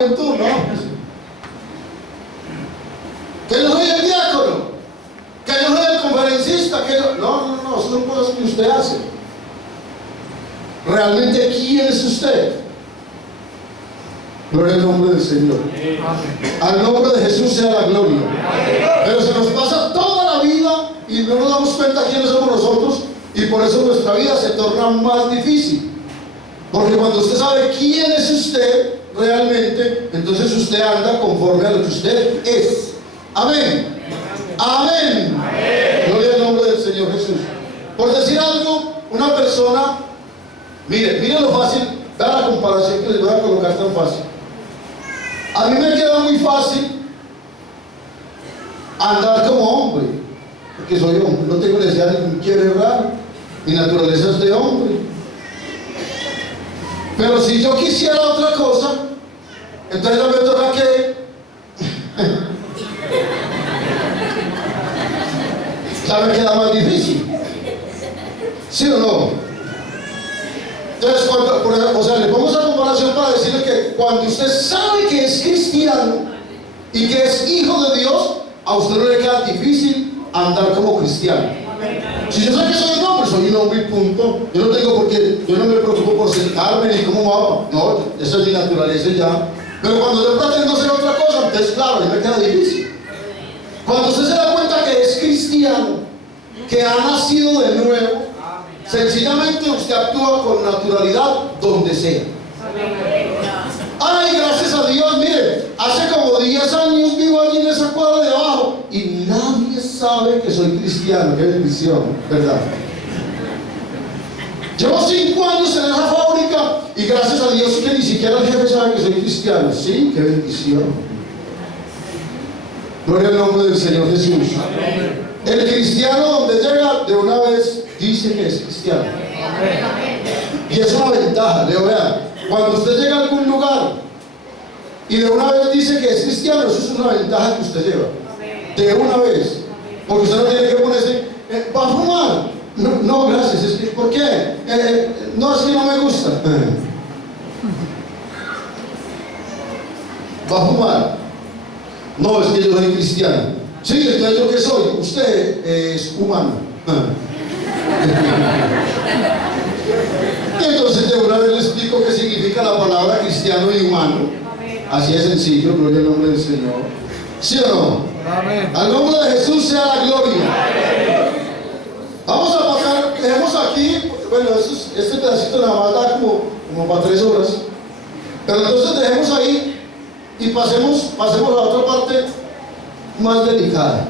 tú, ¿no? Que yo soy el diácono, que yo soy el conferencista, que yo... No, son cosas que usted hace. Realmente, ¿quién es usted? Gloria al nombre del Señor. Al nombre de Jesús sea la gloria. Pero se nos pasa toda la vida y no nos damos cuenta quiénes somos nosotros, y por eso nuestra vida se torna más difícil. Porque cuando usted sabe quién es usted realmente, entonces usted anda conforme a lo que usted es. Amén. Amén. Gloria al nombre del Señor Jesús. Por decir algo, una persona, mire lo fácil, vea la comparación que les voy a colocar tan fácil. A mí me queda muy fácil andar como hombre, porque soy hombre, no tengo necesidad de un quiebre raro, mi naturaleza es de hombre. Pero si yo quisiera otra cosa, entonces no me toca que ya me queda más difícil. ¿Sí o no? Entonces, le pongo esa comparación para decirle que cuando usted sabe que es cristiano y que es hijo de Dios, a usted no le queda difícil andar como cristiano. Si yo sé que soy un hombre, soy un hombre y punto. Yo no tengo por qué, yo no me preocupo por sentarme ni cómo va. No, eso es mi naturaleza ya. Pero cuando yo pretendo hacer otra cosa, entonces claro, ya me queda difícil. Cuando usted se da cuenta que es cristiano, que ha nacido de nuevo, sencillamente usted actúa con naturalidad donde sea. Ay, gracias a Dios, mire, hace como 10 años vivo allí en esa cuadra de abajo y nadie sabe que soy cristiano. Qué bendición, ¿verdad? Llevo 5 años en esa fábrica y gracias a Dios que ni siquiera el jefe sabe que soy cristiano. Sí, qué bendición. Gloria al nombre del Señor Jesús. El cristiano donde llega de una vez dice que es cristiano. Y es una ventaja, Leo, vean. Cuando usted llega a algún lugar y de una vez dice que es cristiano, eso es una ventaja que usted lleva. De una vez. Porque usted no tiene que ponerse, ¿va a fumar? No, gracias. Es que, ¿por qué? No, es que no me gusta. ¿Va a fumar? No, es que yo soy cristiano. Sí, entonces ¿yo qué soy? Usted es humano. Entonces de una vez le explico qué significa la palabra cristiano y humano. Así es sencillo, gloria al nombre del Señor. ¿Sí o no? Amén. Al nombre de Jesús sea la gloria. Vamos a pasar, dejemos aquí, bueno, este pedacito nada más da como para 3 horas. Pero entonces dejemos ahí y pasemos a la otra parte más delicada.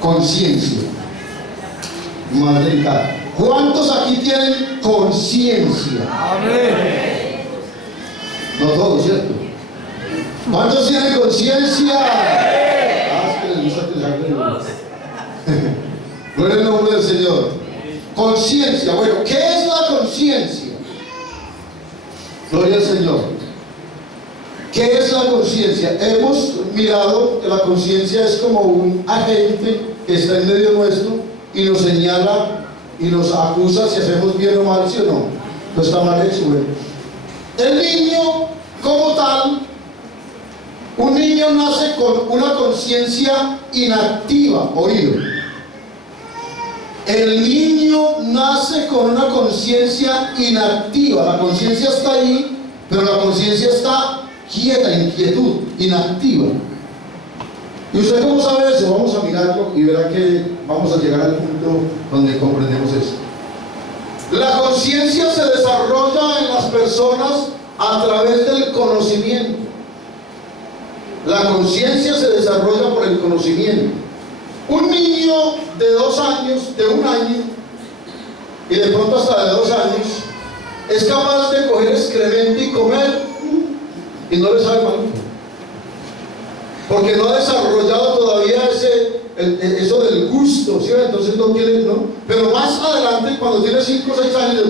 Conciencia. Más delicada. ¿Cuántos aquí tienen conciencia? Amén. No todos, ¿cierto? ¿Cuántos tienen conciencia? Es que les gusta que les hablen. Gloria al nombre del Señor. Conciencia. Bueno, ¿qué es la conciencia? Gloria al Señor. ¿Qué es la conciencia? Hemos mirado que la conciencia es como un agente que está en medio nuestro y nos señala y nos acusa si hacemos bien o mal, ¿sí o no? No está mal hecho, bueno. El niño, como tal, un niño nace con una conciencia inactiva, oído. El niño nace con una conciencia inactiva. La conciencia está ahí, pero la conciencia está quieta, inquietud, inactiva. ¿Y usted cómo sabe eso? Vamos a mirarlo y verá que vamos a llegar al punto donde comprendemos eso. La conciencia se desarrolla en las personas a través del conocimiento. La conciencia se desarrolla por el conocimiento. Un niño de 2 años, de 1 año, y de pronto hasta de 2 años, es capaz de coger excremento y comer, y no le sabe mal. Porque no ha desarrollado todavía eso del gusto, ¿sí? Entonces no tiene, ¿no? Pero más adelante, cuando tiene 5 o 6 años,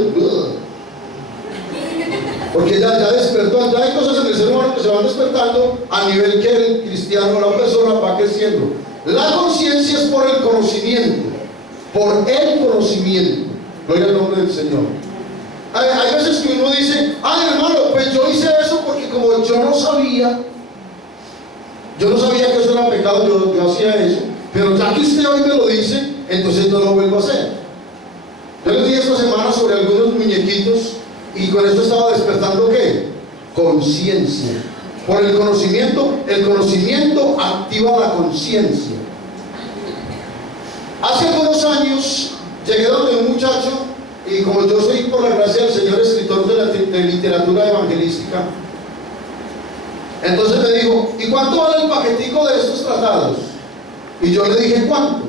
porque ya despertó, ya hay cosas en el ser humano que se van despertando a nivel que el cristiano, la persona va creciendo. La conciencia es por el conocimiento, gloria al nombre del Señor. Hay veces que uno dice, ay hermano, pues yo hice eso porque como yo no sabía que eso era pecado, yo hacía eso, pero ya que usted hoy me lo dice, entonces no lo vuelvo a hacer. Yo les dije esta semana sobre algunos muñequitos y con esto estaba despertando ¿qué? Conciencia. Por el conocimiento activa la conciencia. Hace algunos años llegué donde un muchacho, y como yo soy por la gracia del Señor escritor de literatura evangelística, entonces me dijo, ¿y cuánto vale el paquetico de estos tratados? Y yo le dije, ¿cuánto?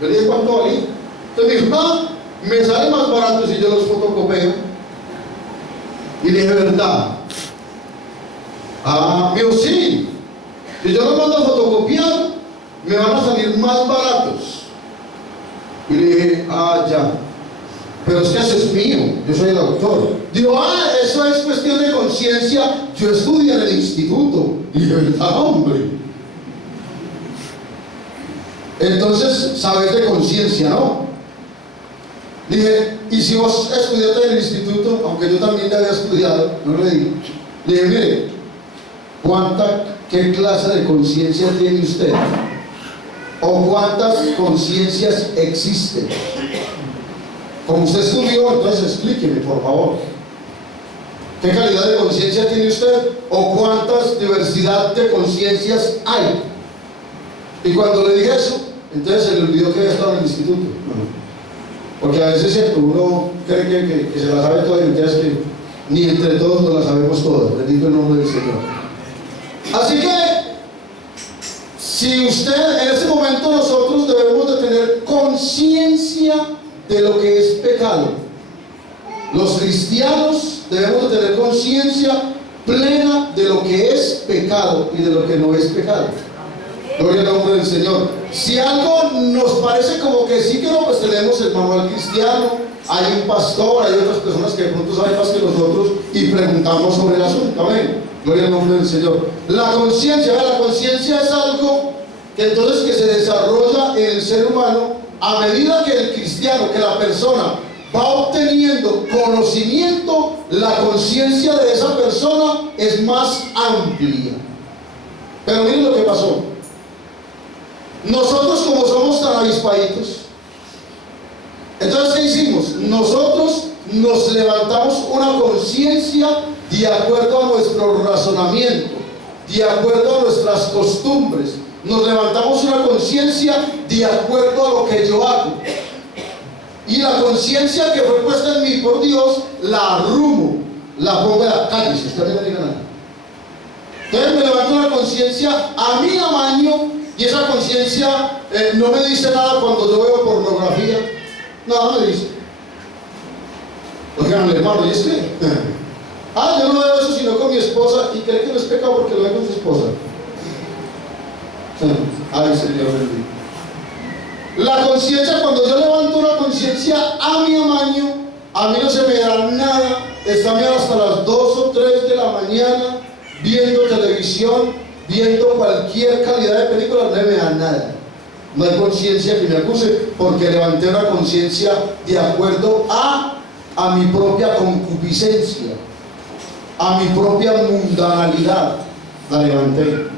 Yo le dije, ¿cuánto valía? Entonces me dijo, me sale más barato si yo los fotocopio. Y le dije, ¿verdad? Me dijo, sí. Si yo los mando a fotocopiar, me van a salir más baratos. Y le dije, ya. Pero es que eso es mío, yo soy el autor. Digo, eso es cuestión de conciencia. Yo estudié en el instituto. Y dije, ¿verdad, hombre? Entonces, sabes de conciencia, ¿no? Dije, y si vos estudiaste en el instituto, aunque yo también ya había estudiado, no le dije. Le dije, mire, ¿qué clase de conciencia tiene usted? ¿O cuántas conciencias existen? Como usted estudió, entonces explíqueme, por favor. ¿Qué calidad de conciencia tiene usted? ¿O cuántas diversidad de conciencias hay? Y cuando le dije eso, entonces se le olvidó que había estado en el instituto. Porque a veces es cierto, uno cree que se la sabe toda y entonces que ni entre todos nos la sabemos todas. Bendito el nombre del Señor. Así que, si usted, en este momento nosotros debemos de tener conciencia de lo que es pecado. Los cristianos debemos de tener conciencia plena de lo que es pecado y de lo que no es pecado. Gloria al nombre del Señor. Si algo nos parece como que sí que no, pues tenemos el manual cristiano, hay un pastor, hay otras personas que de pronto saben más que nosotros y preguntamos sobre el asunto. Amén. Gloria al nombre del Señor. La conciencia es algo que entonces que se desarrolla en el ser humano a medida que el cristiano, que la persona va obteniendo conocimiento, la conciencia de esa persona es más amplia. Pero miren lo que pasó. Nosotros, como somos tan avispaditos, entonces ¿qué hicimos? Nosotros nos levantamos una conciencia de acuerdo a nuestro razonamiento, de acuerdo a nuestras costumbres. Nos levantamos una conciencia de acuerdo a lo que yo hago. Y la conciencia que fue puesta en mí por Dios, la arrumo, la pongo en la calle, si usted no diga nada. Entonces me levanto una conciencia a mi tamaño, y esa conciencia no me dice nada cuando yo veo pornografía. Nada me dice. Oigan, hermano, ¿y es que? Yo no veo eso sino con mi esposa, y cree que no es pecado porque lo ve con su esposa. Ay, Señor bendito. La conciencia, cuando yo levanto una conciencia a mi tamaño, a mí no se me da nada. Está hasta las 2 o 3 de la mañana viendo televisión, viendo cualquier calidad de película, no me da nada. No hay conciencia que me acuse, porque levanté una conciencia de acuerdo a mi propia concupiscencia, a mi propia mundanalidad. La levanté.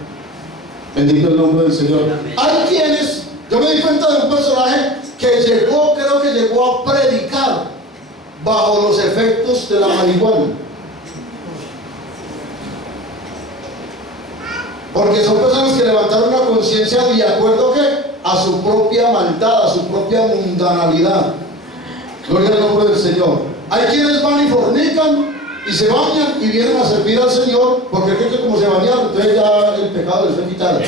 Bendito el nombre del Señor. Hay quienes, yo me di cuenta de un personaje que creo que llegó a predicar bajo los efectos de la marihuana. Porque son personas que levantaron una conciencia de acuerdo a su propia maldad, a su propia mundanalidad. Gloria al nombre del Señor. Hay quienes van y fornican y se bañan y vienen a servir al Señor, porque creen que como se bañaron, entonces ya el pecado les fue quitado.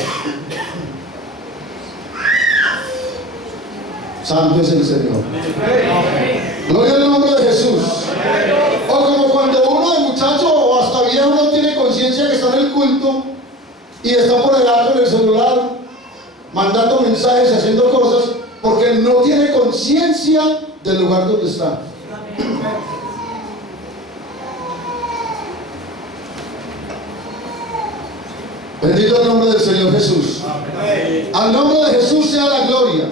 Santo es el Señor. Gloria al nombre de Jesús. O como cuando uno de muchacho o hasta viejo no tiene conciencia que está en el culto y está por allá con el celular mandando mensajes y haciendo cosas porque no tiene conciencia del lugar donde está. Bendito el nombre del Señor Jesús. Al nombre de Jesús sea la gloria.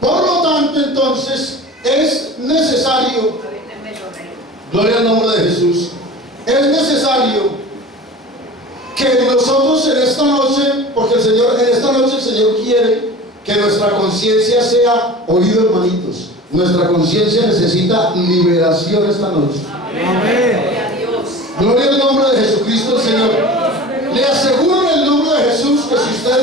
Por lo tanto, entonces, es necesario Gloria al nombre de Jesús. Es necesario que nosotros en esta noche, porque en esta noche el Señor quiere que nuestra conciencia sea oído, hermanitos. Nuestra conciencia necesita liberación esta noche. Amén. Gloria al nombre de Jesucristo el Señor. Le aseguro en el nombre de Jesús que si usted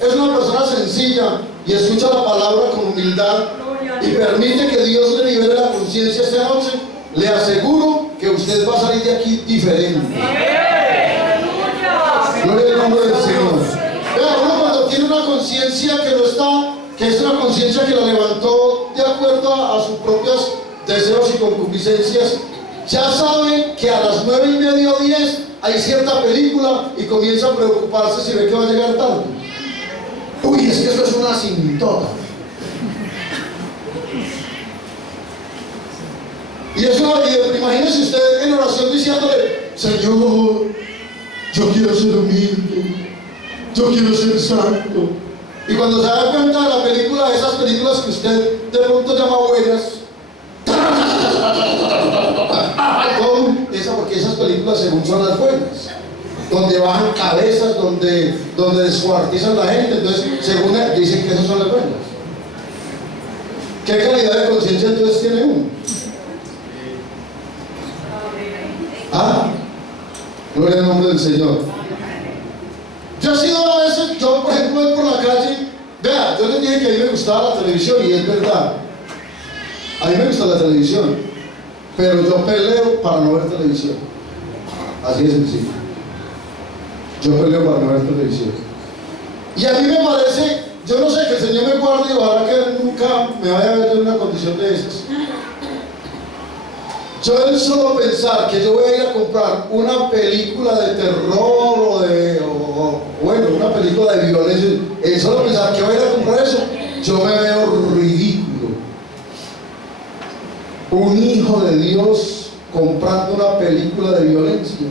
es una persona sencilla y escucha la palabra con humildad y permite que Dios le libere la conciencia esta noche, le aseguro que usted va a salir de aquí diferente. Gloria al nombre del Señor. Vea, uno cuando tiene una conciencia que no está, que es una conciencia que la levantó de acuerdo a sus propios deseos y concupiscencias, ya sabe que a las 9:30 o 10 hay cierta película y comienza a preocuparse si ve que va a llegar tarde. Uy, es que eso es una cintota. Y eso, imagínese usted en oración diciéndole: Señor, yo quiero ser humilde, yo quiero ser santo. Y cuando se da cuenta de la película, esas películas que usted de pronto llama buenas, porque esas películas según son las buenas, donde bajan cabezas, donde descuartizan la gente, entonces según dicen que esas son las buenas. ¿Qué calidad de conciencia entonces tiene uno? Gloria al nombre del Señor. Yo he sido a veces, yo por ejemplo voy por la calle, vea, yo les dije que a mí me gustaba la televisión y es verdad, a mí me gusta la televisión, pero yo peleo para no ver televisión, así de sencillo. Yo peleo para no ver televisión. Y a mí me parece, yo no sé, que el Señor me guarde y ojalá que nunca me vaya a ver en una condición de esas. Yo el solo pensar que yo voy a ir a comprar una película de terror bueno, una película de violencia, el solo pensar que voy a ir a comprar eso, yo me veo ridículo. Un hijo de Dios comprando una película de violencia.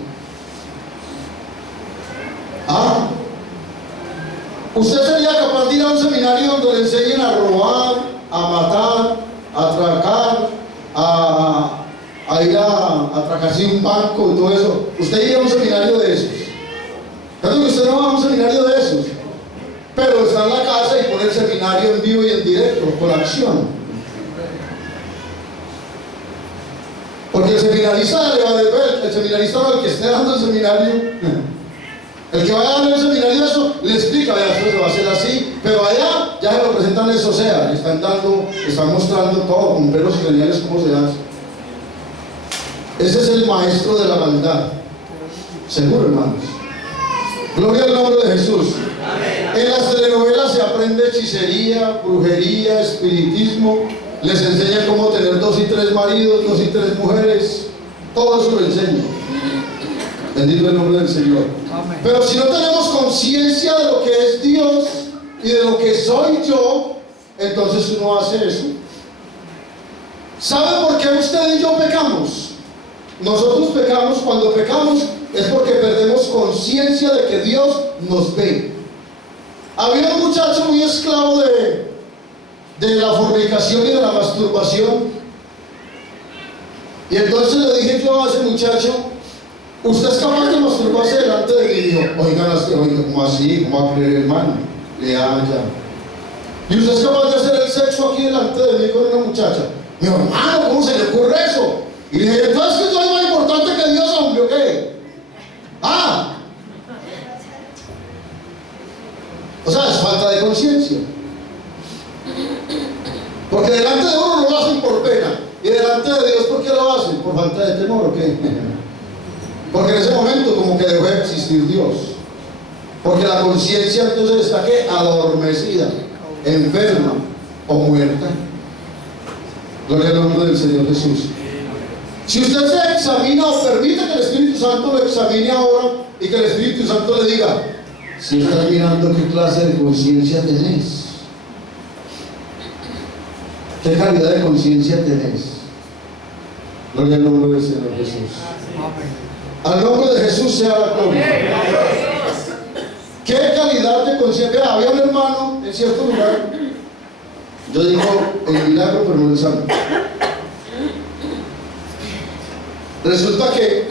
¿Usted sería capaz de ir a un seminario donde le enseñen a robar, a matar, a atracar, a ir a atracarse un banco y todo eso? ¿Usted iría a un seminario de esos? Claro que usted no va a un seminario de esos, pero está en la casa y pone el seminario en vivo y en directo, con acción. Porque el seminarista le va a ver, el seminarista no, el que esté dando el seminario, el que vaya a dar el seminario eso, le explica: vea, esto se va a hacer así, pero allá ya se lo presentan eso, o sea, le están mostrando todo con pelos y señales cómo se hace. Ese es el maestro de la maldad, seguro, hermanos. Gloria al nombre de Jesús. Amén. En las telenovelas se aprende hechicería, brujería, espiritismo. Les enseñan cómo tener 2 y 3 maridos, 2 y 3 mujeres. Todo eso lo enseñan. Bendito el nombre del Señor. Amén. Pero si no tenemos conciencia de lo que es Dios y de lo que soy yo, entonces uno hace eso. ¿Sabe por qué usted y yo pecamos? Nosotros pecamos, cuando pecamos es porque perdemos conciencia de que Dios nos ve. Había un muchacho muy esclavo de la fornicación y de la masturbación, y entonces le dije yo a ese muchacho: ¿usted es capaz de masturbarse delante de mí? Y dijo: oiga, ¿cómo así? ¿Cómo va a creer, hermano? Le ya. ¿Y usted es capaz de hacer el sexo aquí delante de mí con una muchacha? Mi hermano, ¿cómo se le ocurre eso? Y le dije: entonces, ¿que soy más importante que Dios, hombre, o qué? O sea, es falta de conciencia. Porque delante de uno no lo hacen por pena, y delante de Dios, ¿por qué lo hacen? ¿Por falta de temor o qué? Porque en ese momento como que dejó de existir Dios. Porque la conciencia entonces está ¿qué? Adormecida, enferma o muerta. Gloria al nombre del Señor Jesús. Si usted se examina o permite que el Espíritu Santo lo examine ahora y que el Espíritu Santo le diga: si estás mirando qué clase de conciencia tenés, qué calidad de conciencia tenés. Gloria al nombre del Señor Jesús. Al nombre de Jesús sea la gloria. ¿Qué calidad de conciencia? Había un hermano en cierto lugar, yo digo el milagro, pero no el santo. Resulta que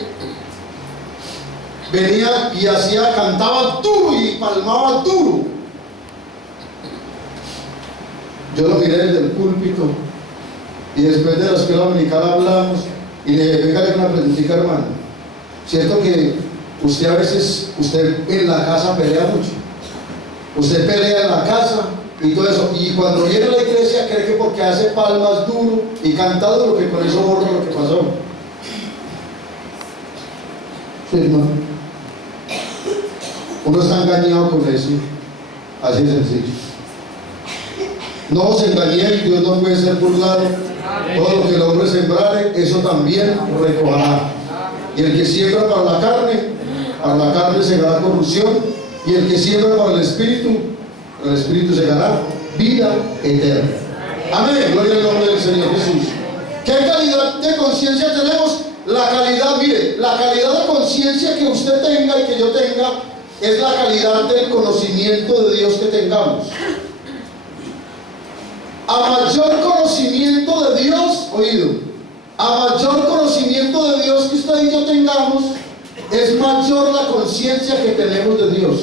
venía y cantaba duro y palmaba duro. Yo lo miré desde el púlpito y después de la escuela dominical hablamos y le dije, venga, una preguntita, hermano. Cierto que usted a veces, usted en la casa pelea mucho. Usted pelea en la casa y todo eso. Y cuando viene a la iglesia cree que porque hace palmas duro y canta duro, que con eso borra lo que pasó. Sí, hermano. Uno está engañado con eso. Así de sencillo. No os engañéis, Dios no puede ser burlado. Todo lo que el hombre sembrare, eso también recogerá. Y el que siembra para la carne segará corrupción. Y el que siembra para el Espíritu segará vida eterna. Amén. Gloria al nombre del Señor Jesús. ¿Qué calidad de conciencia tenemos? La calidad, mire, la calidad de conciencia que usted tenga y que yo tenga es la calidad del conocimiento de Dios que tengamos. A mayor conocimiento de Dios, oído, a mayor conocimiento de Dios que usted y yo tengamos, es mayor la conciencia que tenemos de Dios.